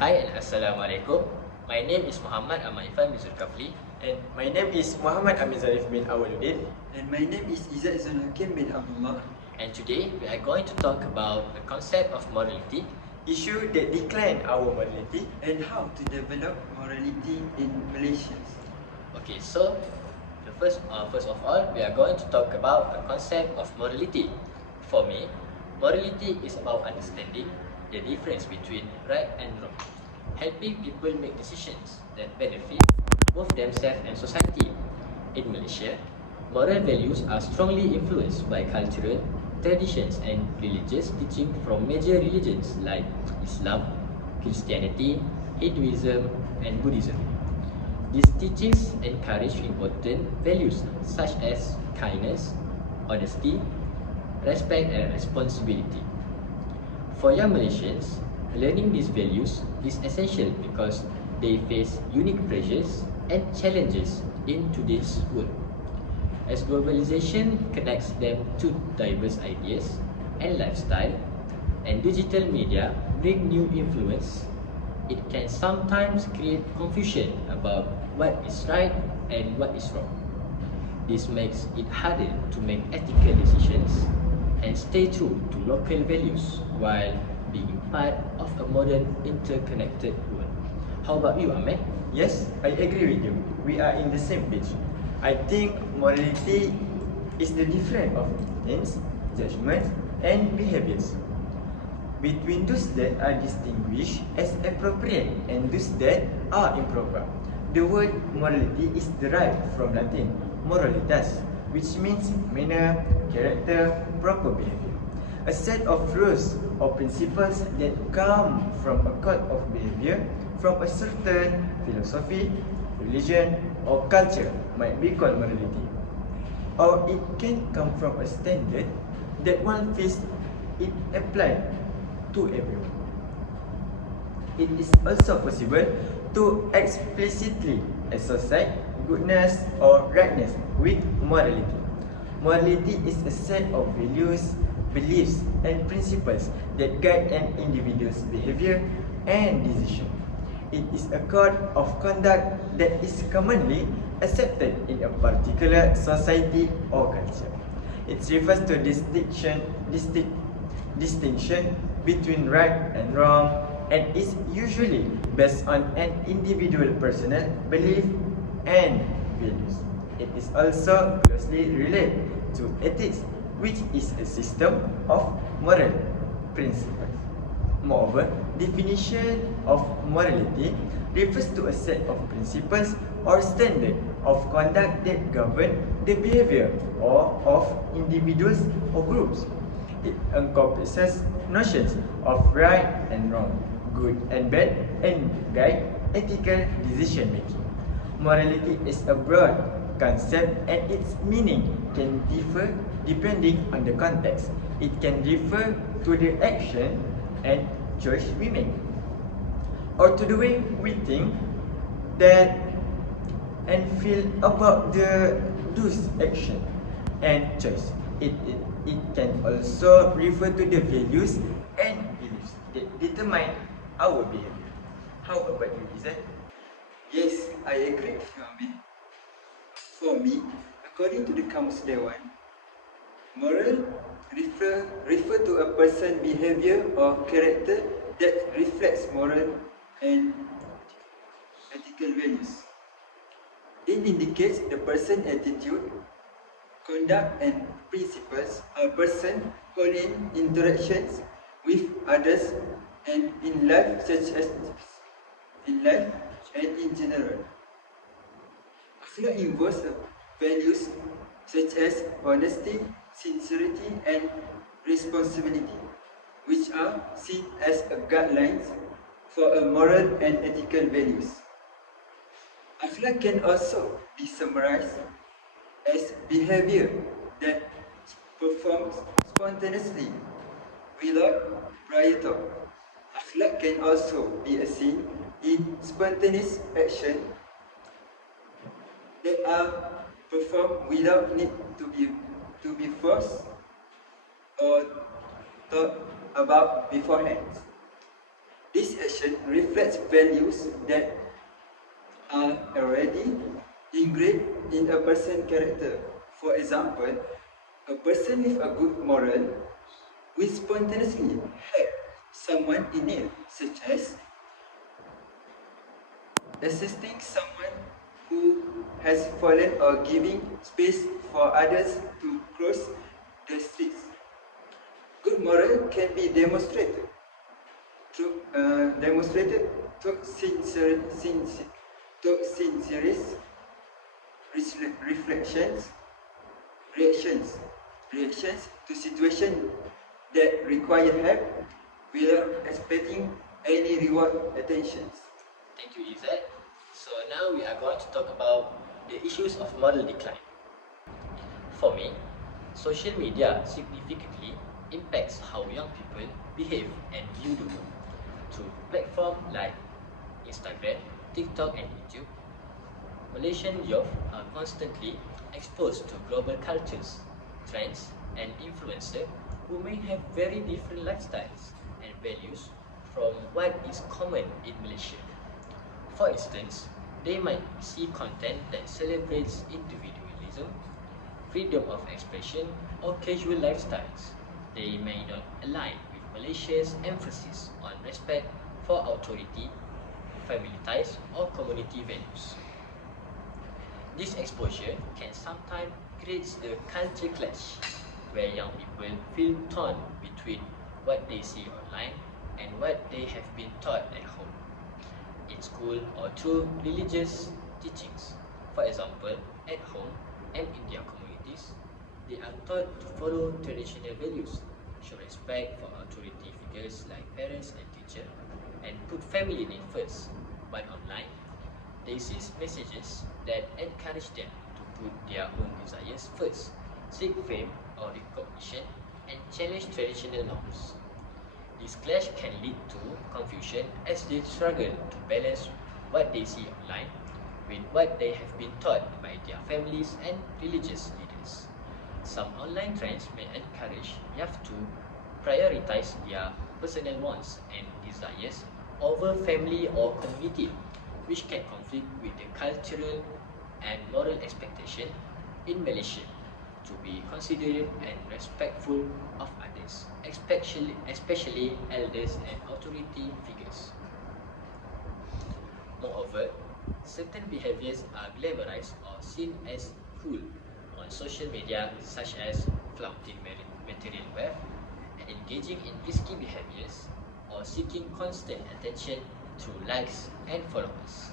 Hi and Assalamualaikum. My name is Muhammad Ahmad Ifan bin Zulkafli. And my name is Muhammad Amin Zarif bin Awaluddin. And my name is Izzat Zulhakim bin Abdullah. And today we are going to talk about the concept of morality. Issue that decline our morality. And how to develop morality in Malaysia. Okay, so first of all, we are going to talk about the concept of morality. For me, morality is about understanding the difference between right and wrong, helping people make decisions that benefit both themselves and society. In Malaysia, moral values are strongly influenced by cultural traditions and religious teaching from major religions like Islam, Christianity, Hinduism, and Buddhism. These teachings encourage important values such as kindness, honesty, respect, and responsibility. For young Malaysians, learning these values is essential because they face unique pressures and challenges in today's world. As globalization connects them to diverse ideas and lifestyle, and digital media bring new influence, it can sometimes create confusion about what is right and what is wrong. This makes it harder to make ethical decisions and stay true to local values while being part of a modern interconnected world. How about you, Ahmed? Yes, I agree with you. We are in the same page. I think morality is the difference of intents, judgments, and behaviors between those that are distinguished as appropriate and those that are improper. The word morality is derived from Latin moralitas, which means manner, character, proper behavior. A set of rules or principles that come from a code of behavior from a certain philosophy, religion, or culture might be called morality. Or it can come from a standard that one feels it applied to everyone. It is also possible to explicitly associate goodness or rightness with morality. Morality is a set of values, beliefs, and principles that guide an individual's behavior and decision. It is a code of conduct that is commonly accepted in a particular society or culture. It refers to distinction between right and wrong and is usually based on an individual personal belief and values. It is also closely related to ethics, which is a system of moral principles. Moreover, definition of morality refers to a set of principles or standard of conduct that govern the behavior of individuals or groups. It encompasses notions of right and wrong, good and bad, and guide ethical decision making. Morality is a broad concept and its meaning can differ depending on the context. It can refer to the action and choice we make, or to the way we think that and feel about the those action and choice. It can also refer to the values and beliefs that determine our behavior. How about you, Izzat? Yes, I agree with you, Amin. For me, according to the Kamus Dewan, moral refer to a person's behavior or character that reflects moral and ethical values. It indicates the person's attitude, conduct, and principles a person hold in interactions with others and in life, such as in life and in general. Akhlaq involves values such as honesty, sincerity, and responsibility, which are seen as guidelines for a moral and ethical values. Akhlaq can also be summarized as behavior that performs spontaneously without prior thought. Akhlaq can also be seen in spontaneous action that are performed without need to be forced or thought about beforehand. This action reflects values that are already engraved in a person's character. For example, a person with a good moral will spontaneously help someone in need, such as assisting someone who has fallen or giving space for others to cross the streets. Good moral can be demonstrated through sincere reflections, reactions to situations that require help without expecting any reward attentions. Thank you, Izzat. So now we are going to talk about the issues of moral decline. For me, social media significantly impacts how young people behave and view the world. Through platforms like Instagram, TikTok, and YouTube, Malaysian youth are constantly exposed to global cultures, trends, and influencers who may have very different lifestyles and values from what is common in Malaysia. For instance, they might see content that celebrates individualism, freedom of expression, or casual lifestyles. They may not align with Malaysia's emphasis on respect for authority, family ties, or community values. This exposure can sometimes create a culture clash, where young people feel torn between what they see online and what they have been taught at home, in school, or through religious teachings. For example, at home and in their communities, they are taught to follow traditional values, show respect for authority figures like parents and teachers, and put family needs first. But online, they see messages that encourage them to put their own desires first, seek fame or recognition, and challenge traditional norms. This clash can lead to confusion as they struggle to balance what they see online with what they have been taught by their families and religious leaders. Some online trends may encourage youth to prioritize their personal wants and desires over family or community, which can conflict with the cultural and moral expectation in Malaysia to be considerate and respectful of others, especially elders and authority figures. Moreover, certain behaviors are glamorized or seen as cool on social media, such as flaunting material wealth and engaging in risky behaviors or seeking constant attention through likes and followers.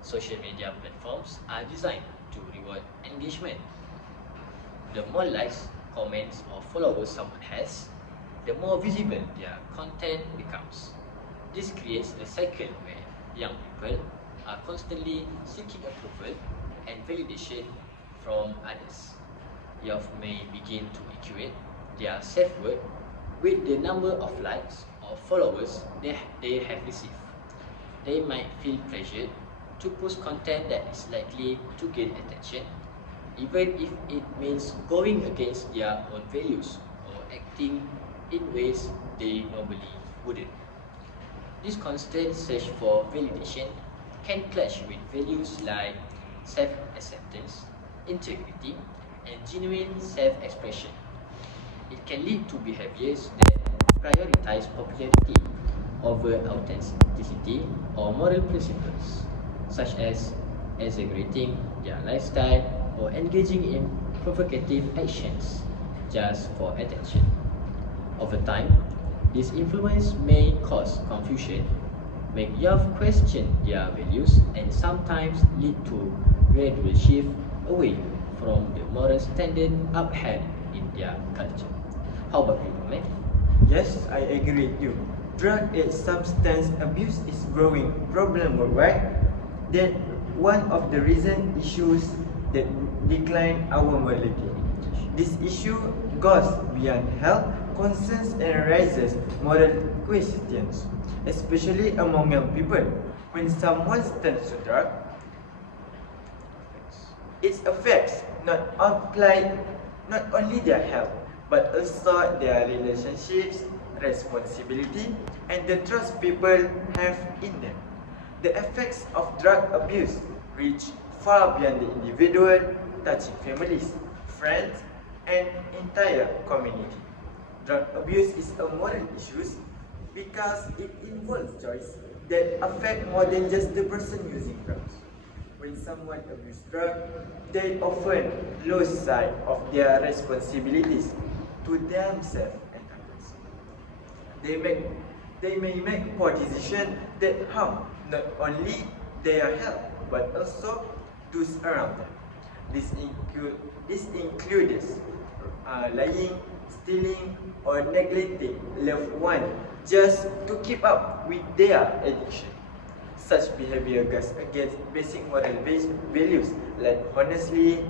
Social media platforms are designed to reward engagement. The more likes, comments, or followers someone has, the more visible their content becomes. This creates a cycle where young people are constantly seeking approval and validation from others. Youth may begin to equate their self-worth with the number of likes or followers they have received. They might feel pressured to post content that is likely to gain attention, even if it means going against their own values or acting in ways they normally wouldn't. This constant search for validation can clash with values like self-acceptance, integrity, and genuine self-expression. It can lead to behaviors that prioritize popularity over authenticity or moral principles, such as exaggerating their lifestyle or engaging in provocative actions just for attention. Over time, this influence may cause confusion, make youth question their values, and sometimes lead to gradual shift away from the moral standard upheld in their culture. How about you, Ahmed? Yes, I agree with you. Drug and substance abuse is growing problem worldwide. That one of the recent issues that decline our morality. This issue goes beyond health concerns and raises moral questions, especially among young people. When someone turns to drug, it affects not only their health but also their relationships, responsibility, and the trust people have in them. The effects of drug abuse reach far beyond the individual, touching families, friends, and entire community. Drug abuse is a moral issue because it involves choice that affect more than just the person using drugs. When someone abuses drugs, they often lose sight of their responsibilities to themselves and others. They, make, they may make poor decisions that harm not only their health but also those around them. This includes lying, stealing, or neglecting loved ones just to keep up with their addiction. Such behavior goes against basic moral values like honesty,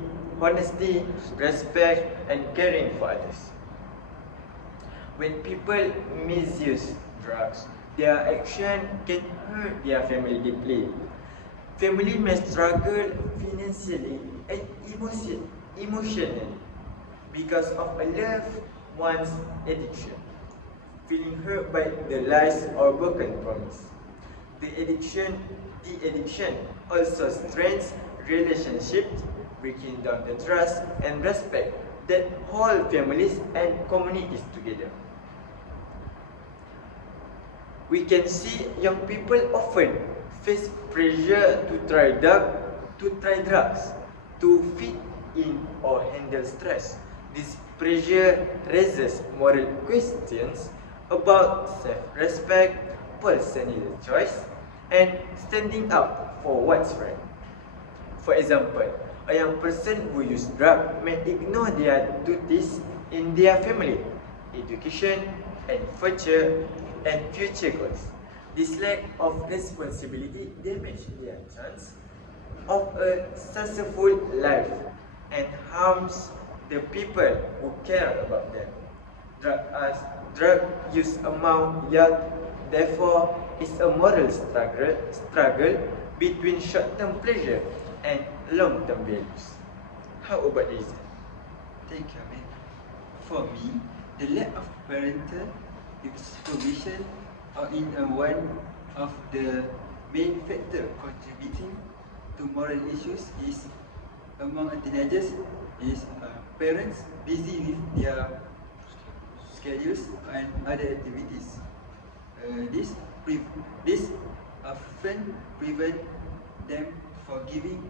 respect, and caring for others. When people misuse drugs, their action can hurt their family deeply. Family may struggle financially and emotionally because of a loved one's addiction, feeling hurt by the lies or broken promise. The addiction also strains relationships, breaking down the trust and respect that hold families and communities together. We can see young people often face pressure to try drugs, to fit in or handle stress. This pressure raises moral questions about self-respect, personal choice, and standing up for what's right. For example, a young person who uses drugs may ignore their duties in their family, education, and future goals. This lack of responsibility damages their chance of a successful life and harms the people who care about them. Drug use among young, therefore, is a moral struggle between short-term pleasure and long-term values. How about this? Thank you, Amin. For me, the lack of parental supervision one of the main factor contributing to moral issues is among teenagers is parents busy with their schedules and other activities. This often prevent them from giving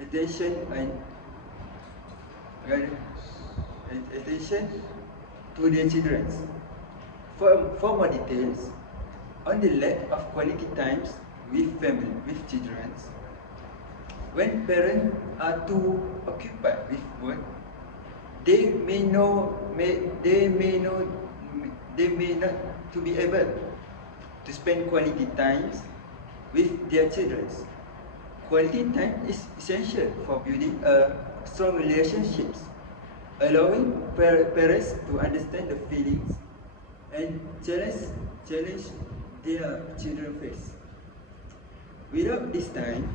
attention and attention to their children. For more details on the lack of quality times with children, when parents are too occupied with work, they may not to be able to spend quality times with their children. Quality time is essential for building a strong relationships, allowing parents to understand the feelings and challenge their children face. Without this time,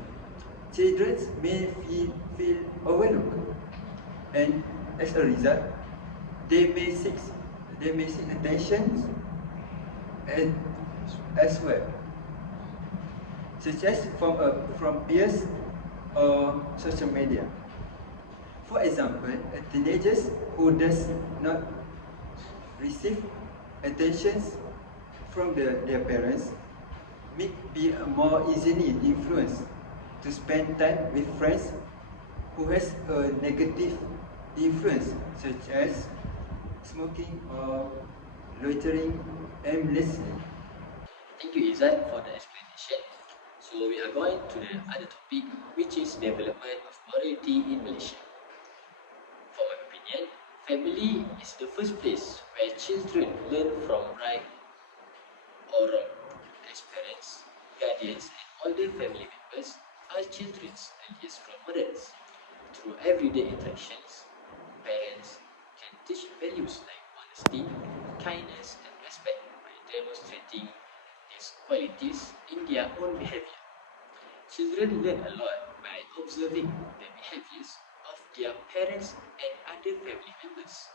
children may feel overlooked, and as a result, they may seek attention and as well, such as from peers or social media. For example, a teenager who does not receive attention from their parents may be more easily influenced to spend time with friends who has a negative influence, such as smoking or loitering aimlessly. Thank you, Izzat, for the explanation. So we are going to the other topic, which is development of morality in Malaysia. For my opinion, family is the first place where children learn from right or wrong. As parents, guardians, and older family members are children's earliest role models. Through everyday interactions, parents can teach values like honesty, kindness, and respect by demonstrating these qualities in their own behavior. Children learn a lot by observing the behaviors of their parents and other family members.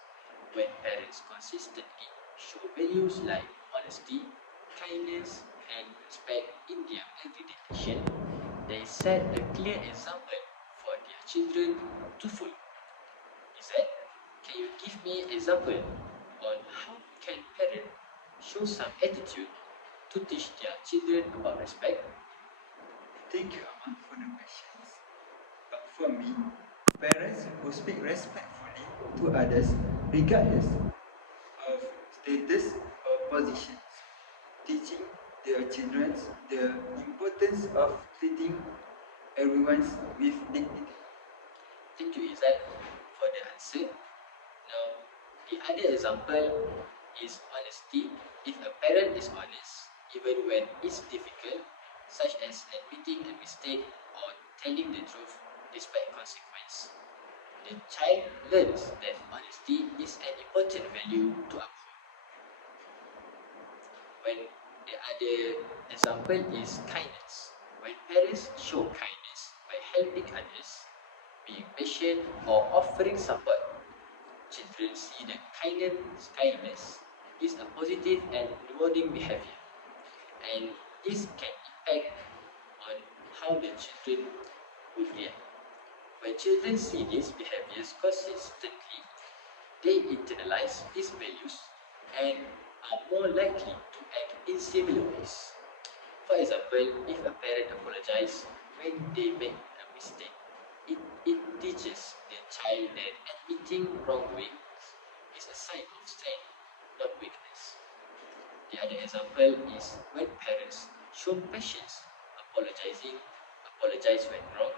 When parents consistently show values like honesty, kindness, and respect in their everyday action, they set a clear example for their children to follow. Is that? Can you give me an example on how can parents show some attitude to teach their children about respect? Thank you, Amal, for the questions. But for me, parents who speak respectfully to others, regardless of status or positions, teaching their children the importance of treating everyone with dignity. Thank you, Izzat, for the answer. Now, the other example is honesty. If a parent is honest, even when it's difficult, such as admitting a mistake or telling the truth despite consequence, the child learns that honesty is an important value to uphold. When the other example is kindness. When parents show kindness by helping others, being patient, or offering support, children see that kindness is a positive and rewarding behavior, and this can impact on how the children would react. When children see these behaviors consistently, they internalize these values and are more likely to act in similar ways. For example, if a parent apologizes when they make a mistake, it teaches the child that admitting wrongdoing is a sign of strength, not weakness. The other example is when parents show patience, apologize when wrong,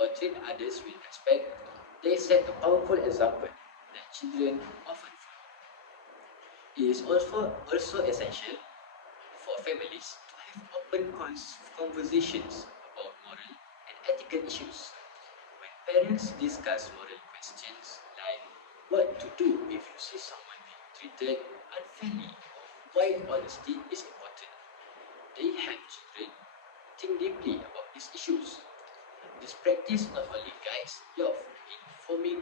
or treat others with respect, they set a powerful example that children often follow. It is also essential for families to have open conversations about moral and ethical issues. When parents discuss moral questions like what to do if you see someone being treated unfairly or why honesty is important, they help children think deeply about these issues. This practice not only guides youth in forming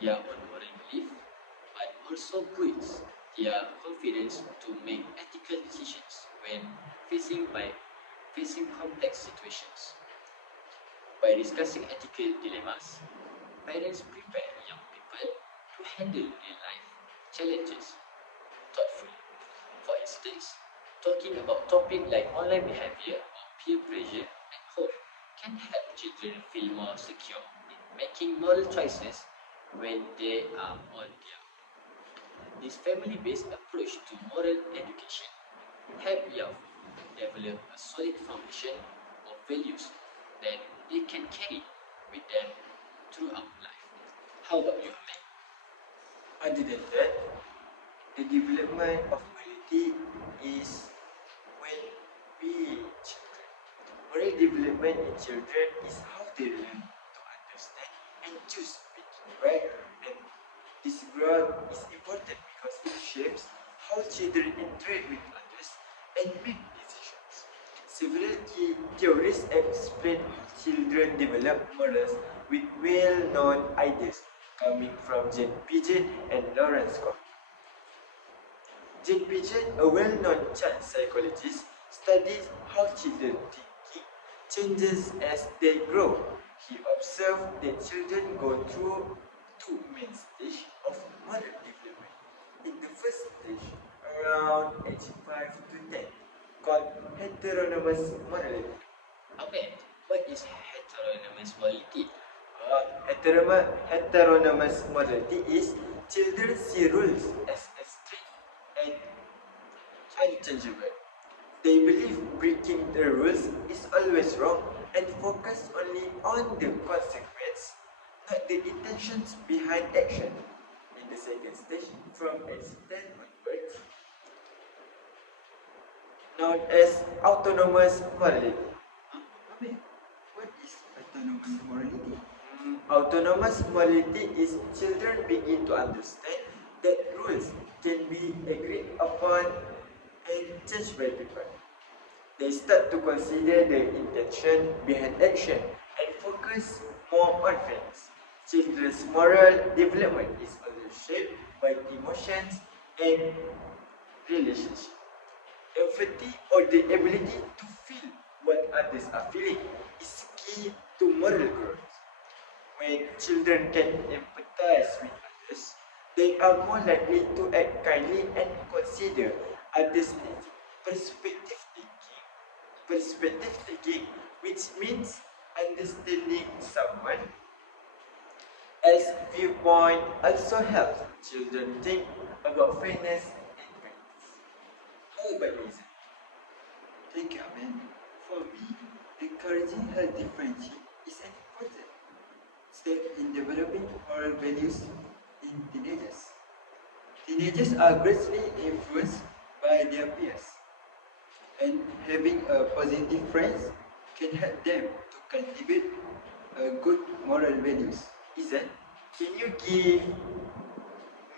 their own moral belief, but also builds their confidence to make ethical decisions when facing complex situations. By discussing ethical dilemmas, parents prepare young people to handle real life challenges thoughtfully. For instance, talking about topics like online behavior or peer pressure at home can help children feel more secure in making moral choices when they are on their own. This family-based approach to moral education help young develop a solid foundation of values that they can carry with them throughout life. How about you, Ahmed? Other than that, the development of morality is when we children. Moral development in children is how they learn to understand and choose between right and this growth is important because it shapes how children interact with others and make decisions. Several key theories explain how children develop morals with well-known ideas coming from Jane Piaget and Lawrence Koch. Jane Piaget, a well-known child psychologist, studies how children thinking changes as they grow. He observed that children go through two main stages of moral development. In the first stage, around age 5 to 10, called heteronomous morality. Ahmed, what is heteronomous morality? Heteronomous morality is children see rules as strict and unchangeable. They believe breaking the rules is always wrong and focus only on the consequence, not the intentions behind action. In the second stage, from age 10 onwards, known as autonomous morality. Amin, what is autonomous morality? Autonomous morality is children begin to understand that rules can be agreed upon and changed by people. They start to consider the intention behind action and focus more on facts. Children's moral development is also shaped by emotions and relationship. Empathy, or the ability to feel what others are feeling, is key to moral growth. When children can empathize with others, they are more likely to act kindly and consider others' needs. Perspective taking, perspective taking, which means understanding someone else's viewpoint, also helps children think about fairness and practice. How about reason? Thank you, Ahmed. For me, encouraging health differentiation is an important step in developing moral values in teenagers. Teenagers are greatly influenced by their peers, and having a positive friends can help them to cultivate good moral values. Izan, can you give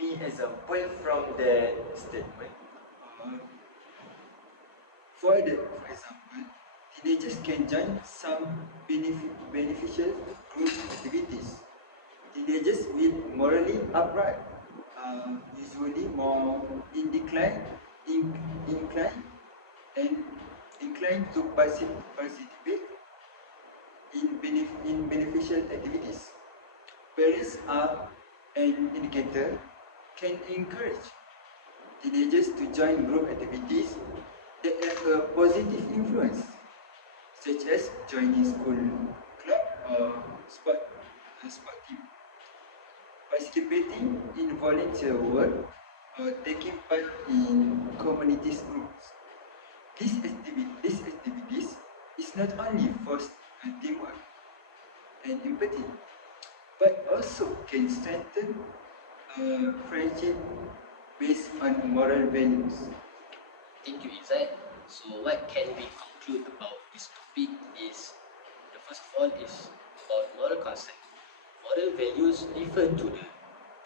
me example from that statement? Uh, for example, teenagers can join some beneficial group activities. Teenagers with morally upright are usually more in, inclined and inclined to participate in beneficial activities. Parents are an indicator can encourage teenagers to join group activities that have a positive influence, such as joining school club or sport team, participating in volunteer work, or taking part in community groups. These activities is not only foster teamwork and empathy, but also can strengthen friendship based on moral values. Thank you, Izat. So what can we conclude about this topic is the first of all is about moral concept. Moral values refer to the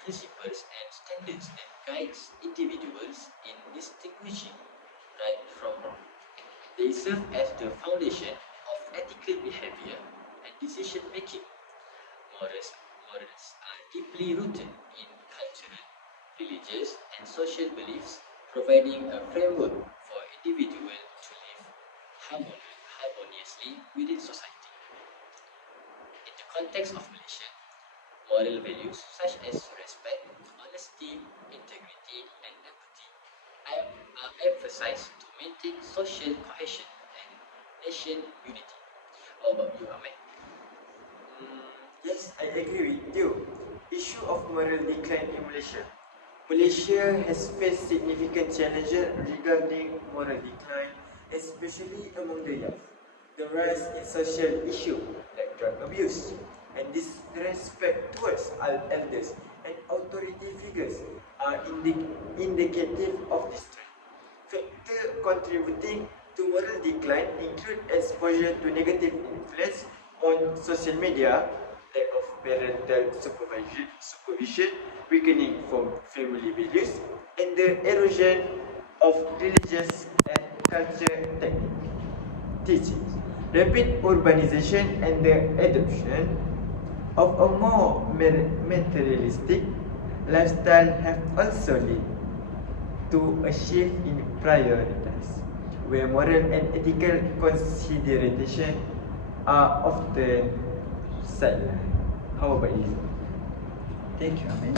principles and standards that guides individuals in distinguishing right from wrong. They serve as the foundation of ethical behavior and decision making. Morals are deeply rooted in cultural, religious, and social beliefs, providing a framework for individuals to live harmoniously within society. In the context of Malaysia, moral values such as respect, honesty, integrity, and empathy are emphasized to maintain social cohesion and nation unity. How about you, Ahmed? Mm, yes, I agree with you. Issue of moral decline in Malaysia. Malaysia has faced significant challenges regarding moral decline, especially among the young. The rise in social issues like drug abuse and disrespect towards elders and authority figures are indicative of this trend. Factors contributing to moral decline include exposure to negative influence on social media, lack of parental supervision, weakening from family values, and the erosion of religious and culture teachings. Rapid urbanization and the adoption of a more materialistic lifestyle have also led to a shift in priorities, where moral and ethical considerations are often sidelined. How about you? Thank you, Amin.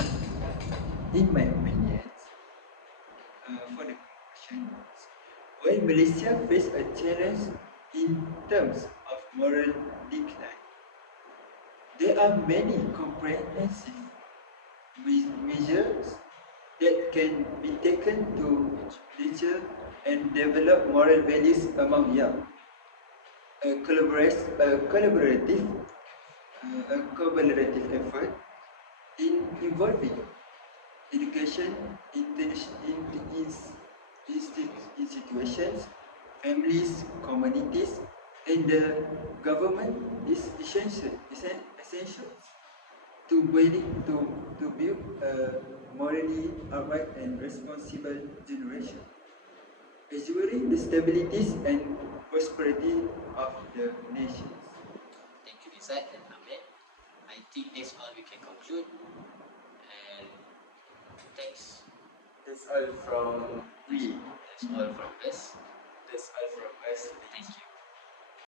In my opinion, for the question, while Malaysia faces a challenge in terms of moral decline, there are many comprehensive measures that can be taken to nurture and develop moral values among young. A collaborative effort in involving education institutions, families, communities, and the government is essential to build a morally upright and responsible generation, assuring the stability and prosperity of the nations. Thank you, Izat and Ahmed. I think that's all we can conclude. And thanks. That's all from we. That's all from us. That's all from us. Thank you.